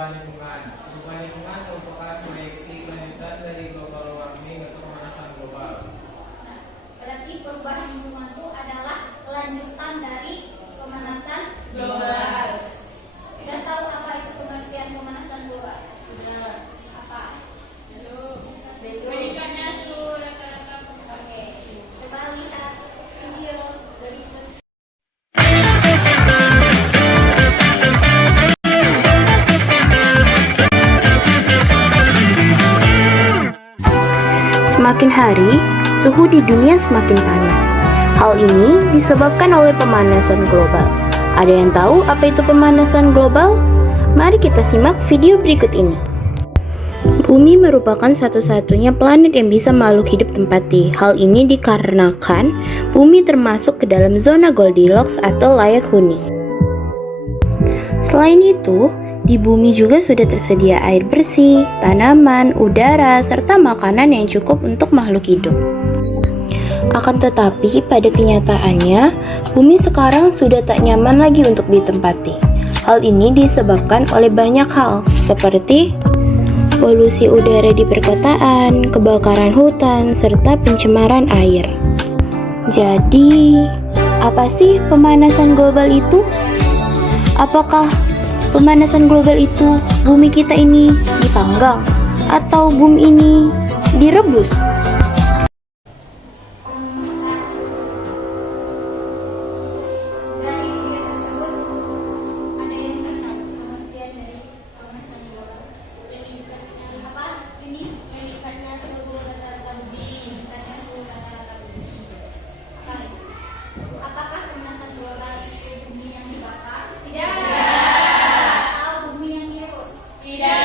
perubahan lingkungan. Perubahan lingkungan merupakan proyeksi kelanjutan dari global warming atau pemanasan global. Berarti perubahan lingkungan itu adalah kelanjutan dari pemanasan global. Sudah tahu apa itu pengertian pemanasan global? Sudah. Apa? Meningkatnya suhu rata-rata. Oke. Coba lihat video berikut. Semakin hari, suhu di dunia semakin panas. Hal ini disebabkan oleh pemanasan global. Ada yang tahu apa itu pemanasan global? Mari kita simak video berikut ini. Bumi merupakan satu-satunya planet yang bisa makhluk hidup tempati. Hal ini dikarenakan bumi termasuk ke dalam zona Goldilocks atau layak huni. Selain itu, di bumi juga sudah tersedia air bersih, tanaman, udara, serta makanan yang cukup untuk makhluk hidup. Akan tetapi, pada kenyataannya, bumi sekarang sudah tak nyaman lagi untuk ditempati. Hal ini disebabkan oleh banyak hal, seperti polusi udara di perkotaan, kebakaran hutan, serta pencemaran air. Jadi, apa sih pemanasan global itu? Apakah pemanasan global itu bumi kita ini dipanggang atau bumi ini direbus? Dari video tersebut, ada yang tahu pengertian dari pemanasan global? Apa? Ini Meningkatnya suhu rata-rata bumi. meningkatnya suhu rata-rata bumi. Baik. Apakah pemanasan global itu bumi yang dibakar? Tidak. Atau bumi yang direbus? Tidak.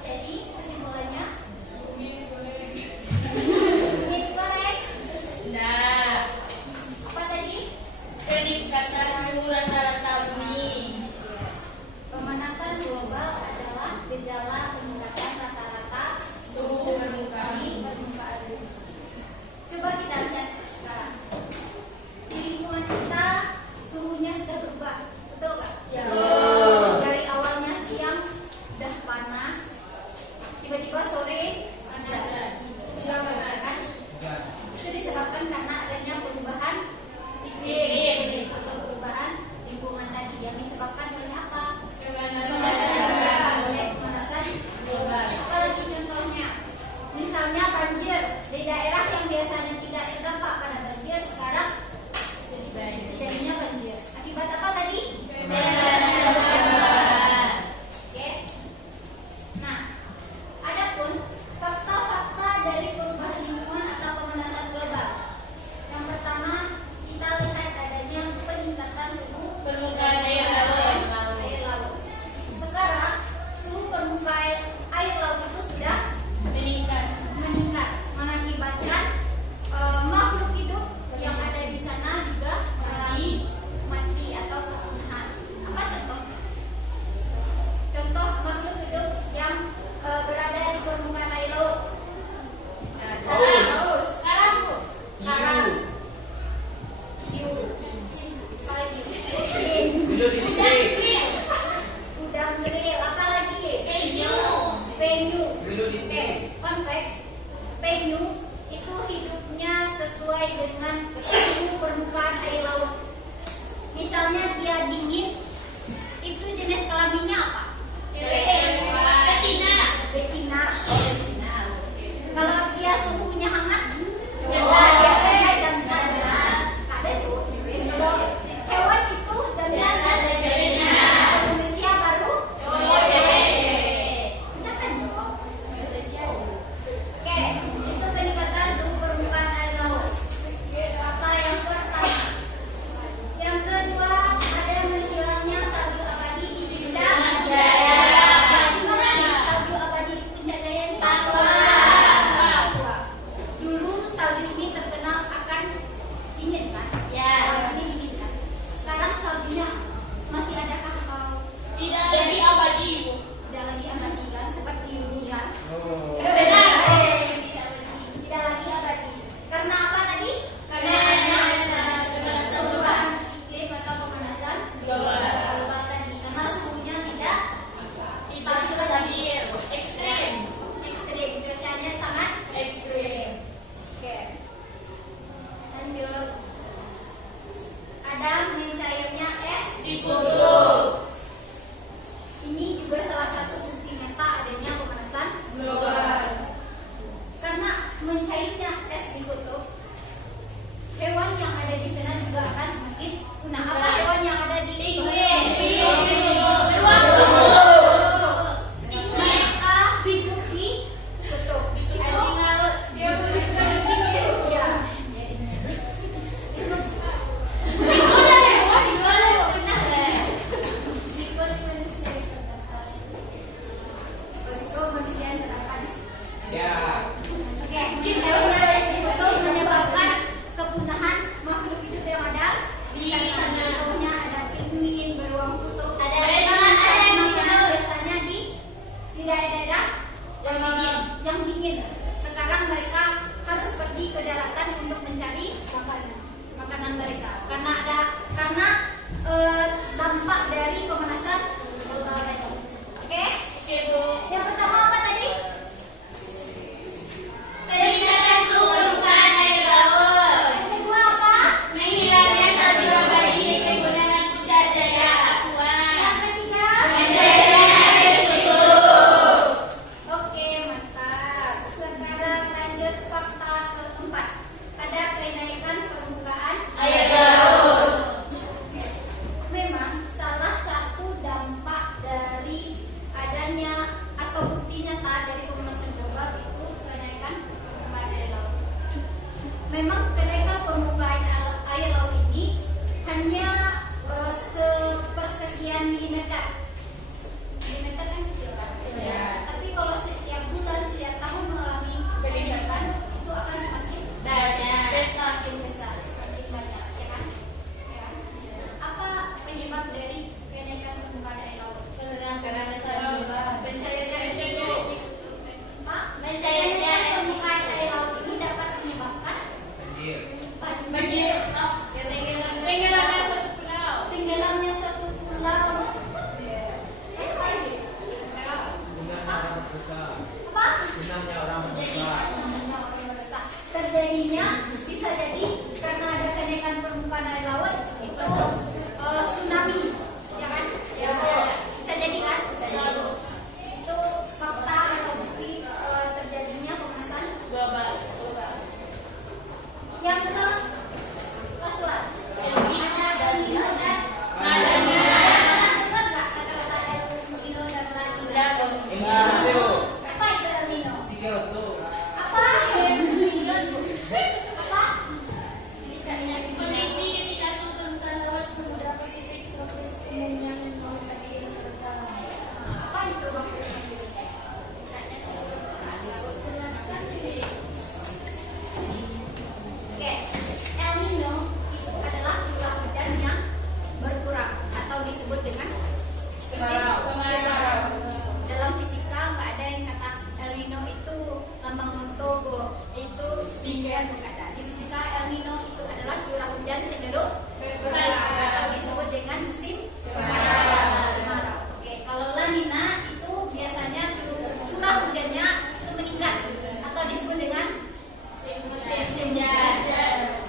Jadi kesimpulannya, Bumi boleh. bumi digoreng. Tidak. Apa tadi? Meningkatnya suhu rata-rata bumi. Pemanasan global adalah gejala peningkatan rata-rata Suhu permukaan. di permukaan bumi. Coba kita lihat sekarang. Di lingkungan kita suhunya sudah berubah, betul nggak? Ya. Dari awalnya siang udah panas, tiba-tiba sore Panas. kan? Ya. Itu disebabkan karena adanya perubahan Iklim. atau perubahan lingkungan tadi yang disebabkan oleh apa? Pemanasan Oleh pemanasan global. Apalagi contohnya, misalnya banjir di daerah yang biasanya tidak terdampak pada banjir, sekarang jadinya banjir. Akibat apa tadi? Oke. Nah, adapun fakta-fakta dari perubahan lingkungan atau pemanasan global. Yang pertama, kita lihat adanya peningkatan suhu Permukaan air laut. air laut. Sekarang suhu permukaan air laut itu sudah Meningkat. meningkat, mengakibatkan makhluk hidup yang ada di sana juga mengalami mati atau kepunahan. Apa contohnya? Contoh makhluk hidup yang berada di permukaan air laut. Haus. Karang, Bu. Karang, hiu, apa lagi? Dulu di sini. Udang keril, apa lagi? Penyu. Penyu. Dulu di sini. Konteks penyu itu hidupnya sesuai dengan suhu permukaan air laut. Misalnya dia dingin, itu jenis kelaminnya apa? Betina. Betina. Kalau dia suhunya hangat, Jantan. biasanya jantan. Ada tuh. Kalau hewan itu jantan dan betina. Manusia baru. Kita kan dong. Oke, itu peningkatan suhu permukaan air laut. Fakta yang pertama. Yang kedua, ada menghilangnya salju abadi di puncak. sana. Contohnya ada pinguin, beruang kutub, Ada makanan yang dingin. biasanya di daerah-daerah yang dingin. Sekarang mereka harus pergi ke daratan untuk mencari makanan mereka karena dampak dari pemanasan global tadi. Oke? Oke, Bu. Yang pertama apa tadi? Peningkatan suhu permukaan air laut. Yang kedua apa? Menghilangnya salju abadi dengan penggunaan Putrajaya Aqua. Yang ketiga? Menjadikan air susu. Oke, mantap. Sekarang lanjut fakta keempat. Ada kenaikan permukaan Air laut. Oke. Memang salah satu dampak dari adanya atau bukti nyata dari pemanasan global itu kenaikan permukaan air laut. Memang kenaikan permukaan air laut ini hanya sepersekian milimeter. Milimeter kan kecil kan? Iya. Tapi kalau setiap bulan, setiap tahun mengalami peningkatan, itu akan semakin Banyak. semakin besar, semakin banyak, ya kan? Ya. Apa penyebab dari kenaikan permukaan air laut? Karena besar Pencairan residu. Pak, Mencairnya kenaikan permukaan air laut ini dapat menyebabkan Banjir. banjir. Tenggelamnya suatu pulau. tenggelamnya suatu pulau. Apa ini? Gunanya orang berdosa. Apa? Gunanya orang berdosa. Terjadinya bisa jadi karena ada kenaikan permukaan air laut itu tsunami, ya kan? Ya. Bisa jadi kan? Bisa jadi. Itu fakta atau bukti terjadinya pemanasan Global. yang ke kelas one. Yang ini Ada El Nino dan ada dengar nggak kata-kata El Nino dan La Nina? dragon. Indonesia. Apa itu El Nino? Tiga untuk. Apa El Nino? Apa? Kondisi ketika suhu permukaan laut Samudra Pasifik tropis umumnya mengalami rendah. Apa itu maksudnya? Jelaskan. Oke, El Nino itu adalah curah hujan yang berkurang atau disebut dengan Kemarau. dalam fisika nggak ada yang kata El Nino itu lambang Montogo itu tinggian nggak ada. Di fisika El Nino itu adalah curah hujan cenderung berkurang atau disebut dengan musim kemarau. Oke, kalau La Nina itu biasanya curah hujannya itu meningkat atau disebut dengan Musim hujan.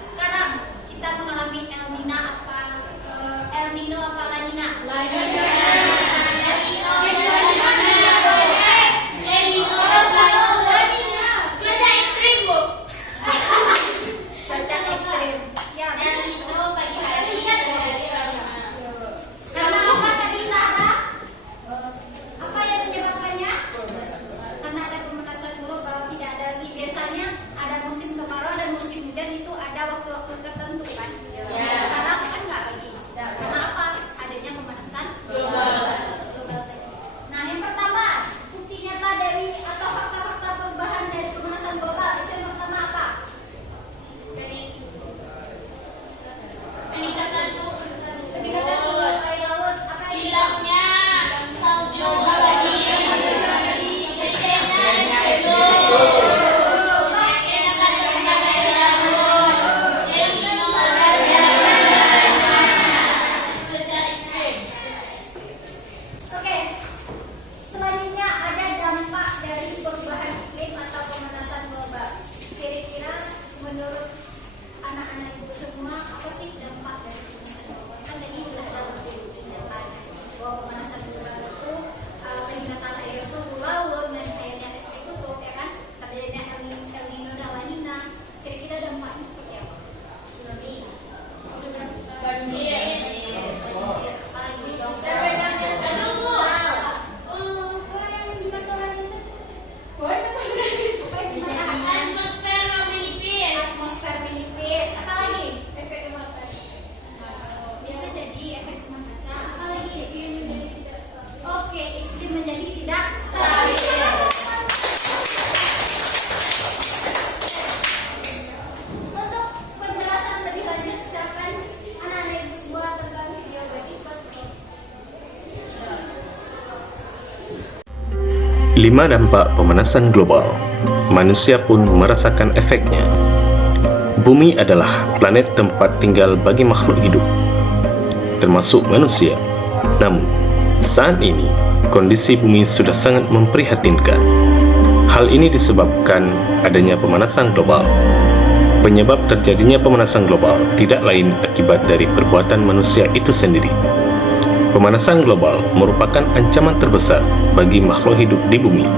sekarang kita mengalami El Nino apa El Nino apa La Nina? Cuaca ekstrim, Bu. Cuaca ekstrim. Ya. El Nino 5 dampak pemanasan global. Manusia pun merasakan efeknya. Bumi adalah planet tempat tinggal bagi makhluk hidup, termasuk manusia. Namun, saat ini, kondisi bumi sudah sangat memprihatinkan. Hal ini disebabkan adanya pemanasan global. Penyebab terjadinya pemanasan global tidak lain akibat dari perbuatan manusia itu sendiri. Pemanasan global merupakan ancaman terbesar bagi makhluk hidup di bumi.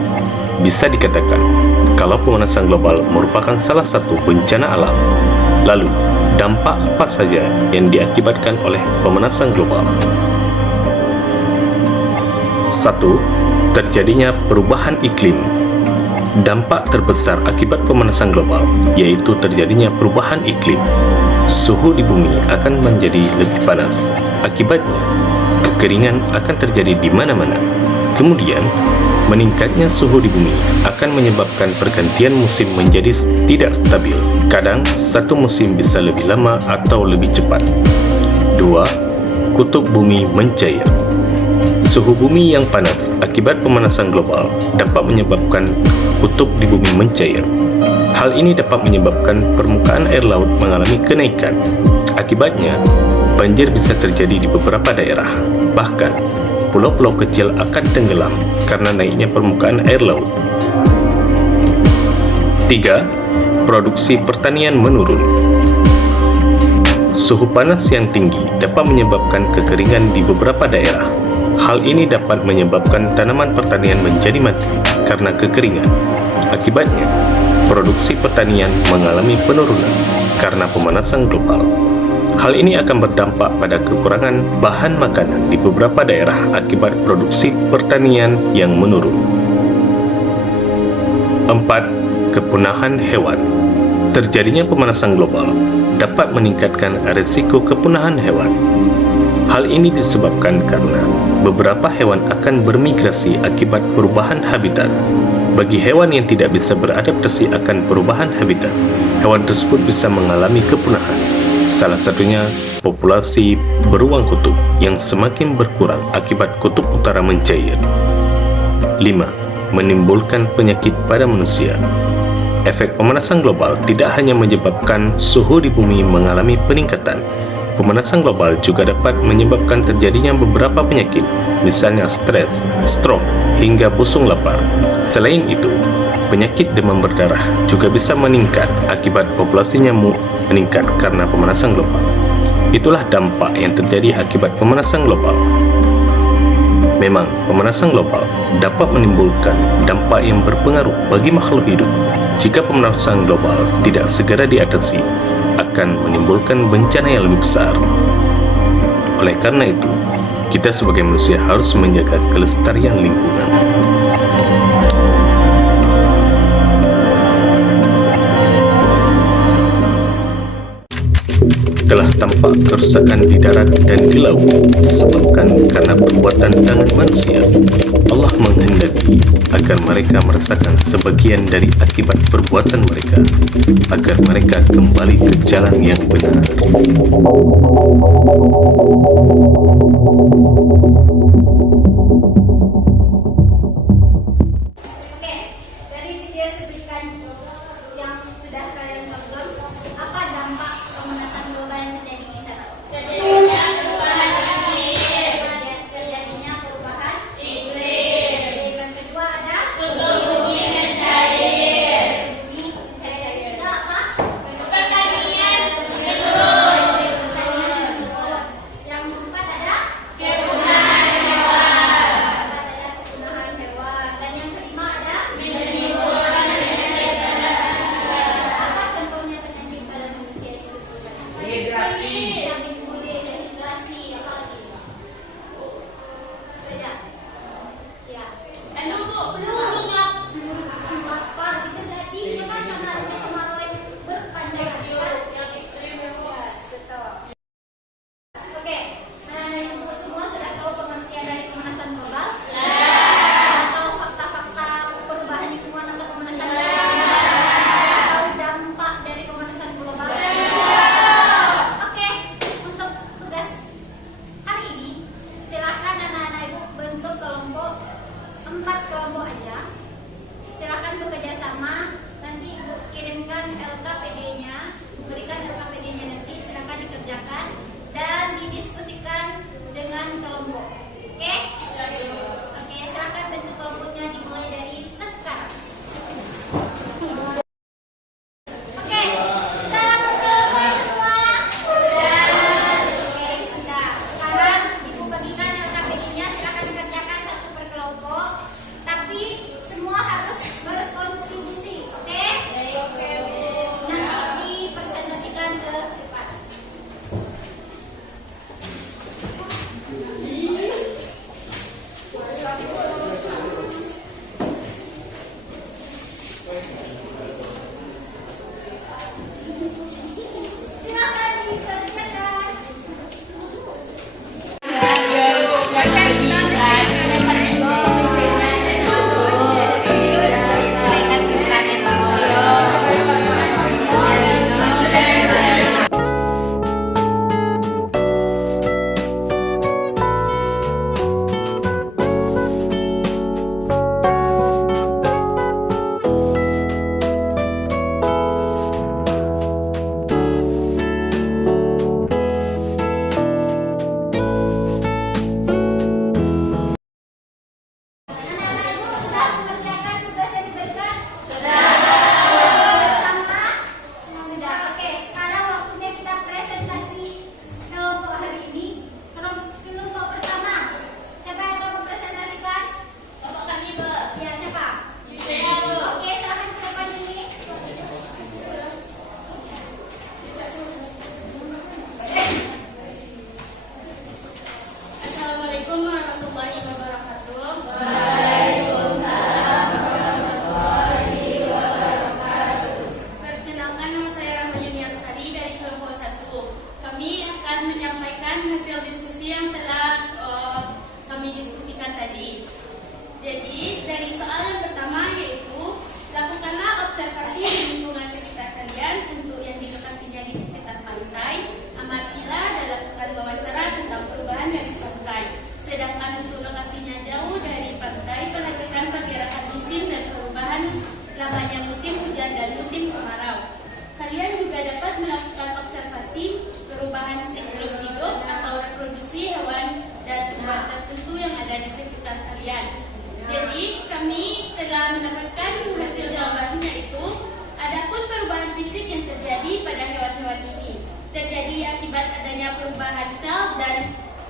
Bisa dikatakan, kalau pemanasan global merupakan salah satu bencana alam, lalu dampak apa saja yang diakibatkan oleh pemanasan global? 1. Terjadinya perubahan iklim. Dampak terbesar akibat pemanasan global yaitu terjadinya perubahan iklim. Suhu di bumi akan menjadi lebih panas. Akibatnya, kekeringan akan terjadi di mana-mana. Kemudian, meningkatnya suhu di bumi akan menyebabkan pergantian musim menjadi tidak stabil. Kadang, satu musim bisa lebih lama atau lebih cepat. 2. Kutub bumi mencair. Suhu bumi yang panas akibat pemanasan global dapat menyebabkan kutub di bumi mencair. Hal ini dapat menyebabkan permukaan air laut mengalami kenaikan. Akibatnya, banjir bisa terjadi di beberapa daerah. Bahkan, pulau-pulau kecil akan tenggelam karena naiknya permukaan air laut. 3. Produksi pertanian menurun. Suhu panas yang tinggi dapat menyebabkan kekeringan di beberapa daerah. Hal ini dapat menyebabkan tanaman pertanian menjadi mati karena kekeringan. Akibatnya, produksi pertanian mengalami penurunan karena pemanasan global. Hal ini akan berdampak pada kekurangan bahan makanan di beberapa daerah akibat produksi pertanian yang menurun. 4. Kepunahan hewan. Terjadinya pemanasan global dapat meningkatkan risiko kepunahan hewan. Hal ini disebabkan karena beberapa hewan akan bermigrasi akibat perubahan habitat. Bagi hewan yang tidak bisa beradaptasi akan perubahan habitat, hewan tersebut bisa mengalami kepunahan. Salah satunya populasi beruang kutub yang semakin berkurang akibat kutub utara mencair. 5. Menimbulkan penyakit pada manusia. Efek pemanasan global tidak hanya menyebabkan suhu di bumi mengalami peningkatan. Pemanasan global juga dapat menyebabkan terjadinya beberapa penyakit, misalnya stres, stroke, hingga busung lapar. Selain itu, penyakit demam berdarah juga bisa meningkat akibat populasi nyamuk meningkat karena pemanasan global. Itulah dampak yang terjadi akibat pemanasan global. Memang, pemanasan global dapat menimbulkan dampak yang berpengaruh bagi makhluk hidup. Jika pemanasan global tidak segera diatasi, akan menimbulkan bencana yang lebih besar. Oleh karena itu, kita sebagai manusia harus menjaga kelestarian lingkungan. Telah tampak kerusakan di darat dan di laut disebabkan karena perbuatan tangan manusia. Allah menghendaki agar mereka merasakan sebagian dari akibat perbuatan mereka, agar mereka kembali ke jalan yang benar. Oke, dari video yang sebutkan yang sudah kalian tonton, apa dampak pemanasan global yang terjadi di sana? Terjadinya perubahan iklim. Yang kedua ada bumi mencair. Juga apa? Pertanian menurun. Yang keempat ada kepunahan hewan.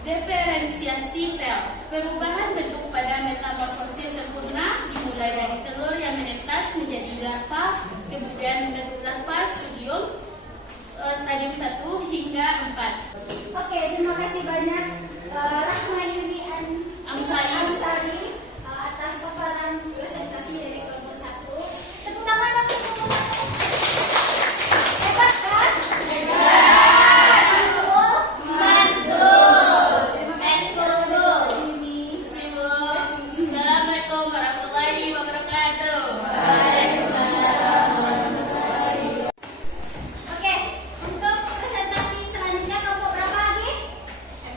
Diferensiasi sel. Perubahan bentuk pada metamorfosis sempurna dimulai dari telur yang menetas menjadi larva, kemudian membentuk larva stadium 1 hingga 4. Oke, terima kasih banyak Rahma Yuni Amsari atas paparan presentasi dari kelompok 1. Tepuk tangan dong untuk kelompok 1. Hebat kan? Assalamualaikum warahmatullahi wabarakatuh. Oke, untuk presentasi selanjutnya kelompok berapa lagi?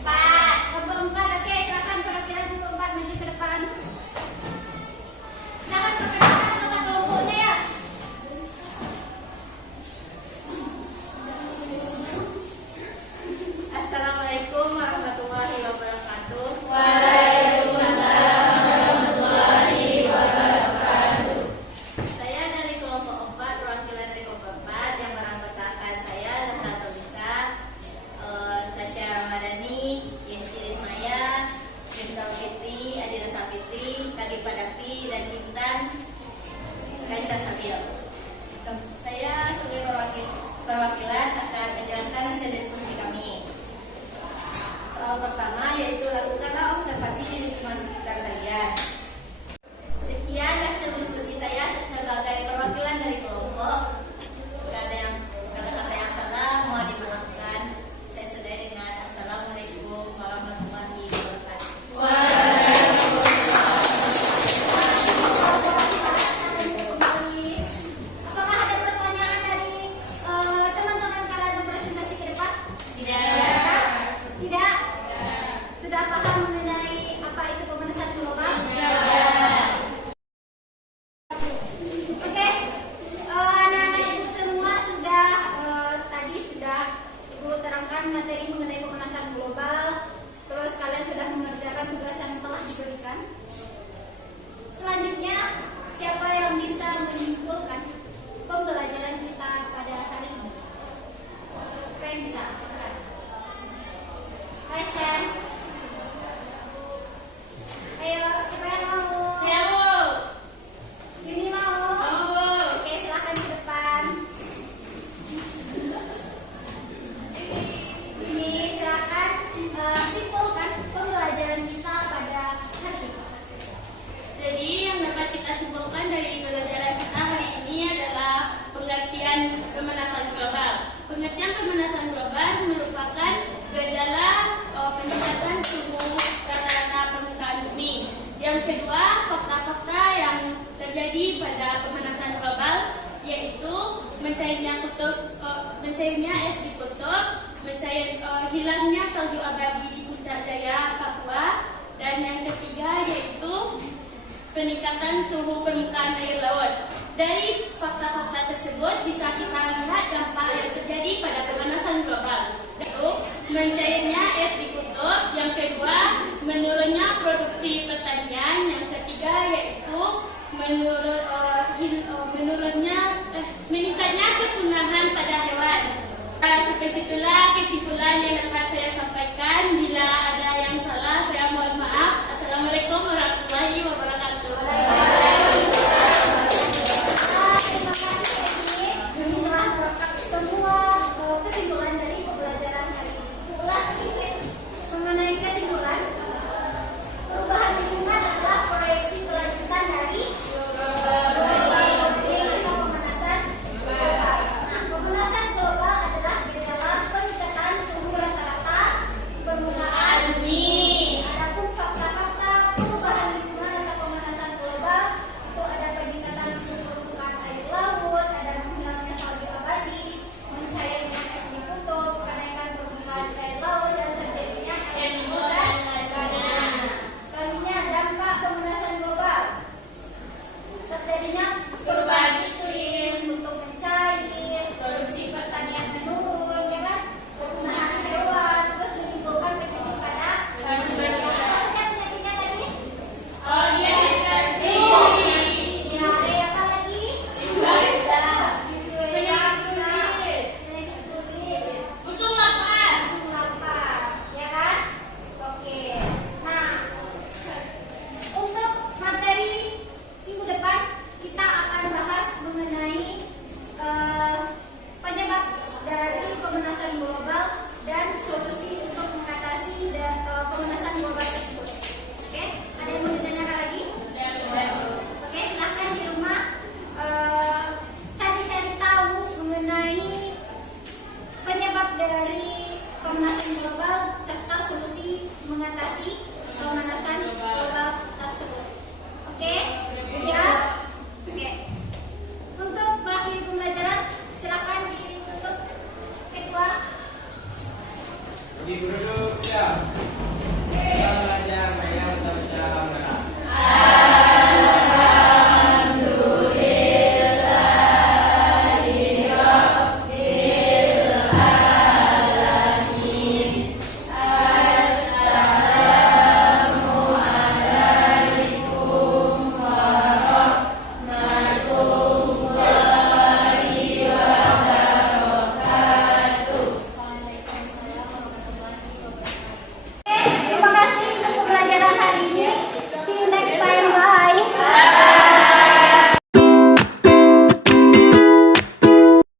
4. Kelompok 4. Oke, silakan perwakilan kelompok 4 maju ke depan. Silakan perkenalkan anggota kelompoknya ya. Assalamualaikum warahmatullahi wabarakatuh. Saya dari kelompok 4, perwakilan dari kelompok 4 yang beranggotakan saya Zahra Tomisa, Tasya Ramadhani, Yensi Rismaya, Rintal Fitri, Adila Sapitri, Kagi Padapi, dan Intan Kaisa Sabil. Saya sebagai perwakilan akan menjelaskan hasil diskusi kami. Soal pertama yaitu lakukanlah observasi di lingkungan sekitar kalian. Sekian hasil diskusi saya sebagai perwakilan dari kelompok. Kata-kata yang salah mohon dimaafkan. Saya sudahi dengan Assalamualaikum warahmatullahi wabarakatuh. Apakah ada pertanyaan dari teman-teman kalian yang presentasi ke depan? Tidak? Sudah paham mengenai apa itu pemanasan global? Oke, anak-anak ibu semua sudah tadi sudah ibu terangkan materi mengenai pemanasan global. Terus kalian sudah mengerjakan tugas yang telah diberikan. Selanjutnya, siapa yang bisa menyimpulkan pembelajaran kita pada hari ini? Siapa yang bisa? Aisyah. Ayo, siapa yang mau? Saya mau. Yuni mau? Mau. Oke, silahkan ke depan. Yuni, silahkan simpulkan pembelajaran kita pada hari ini. Jadi yang dapat kita simpulkan dari pembelajaran kita hari ini adalah pengertian pemanasan global. Pengertian pemanasan global merupakan gejala peningkatan suhu rata-rata permukaan bumi. Yang kedua, fakta-fakta yang terjadi pada pemanasan global yaitu mencairnya es di kutub, hilangnya salju abadi di Puncak Jaya, Papua, dan yang ketiga yaitu peningkatan suhu permukaan air laut. Dari fakta-fakta tersebut bisa kita lihat dampak yang terjadi pada pemanasan global, yaitu mencairnya es di kutub, yang kedua menurunnya produksi pertanian, yang ketiga yaitu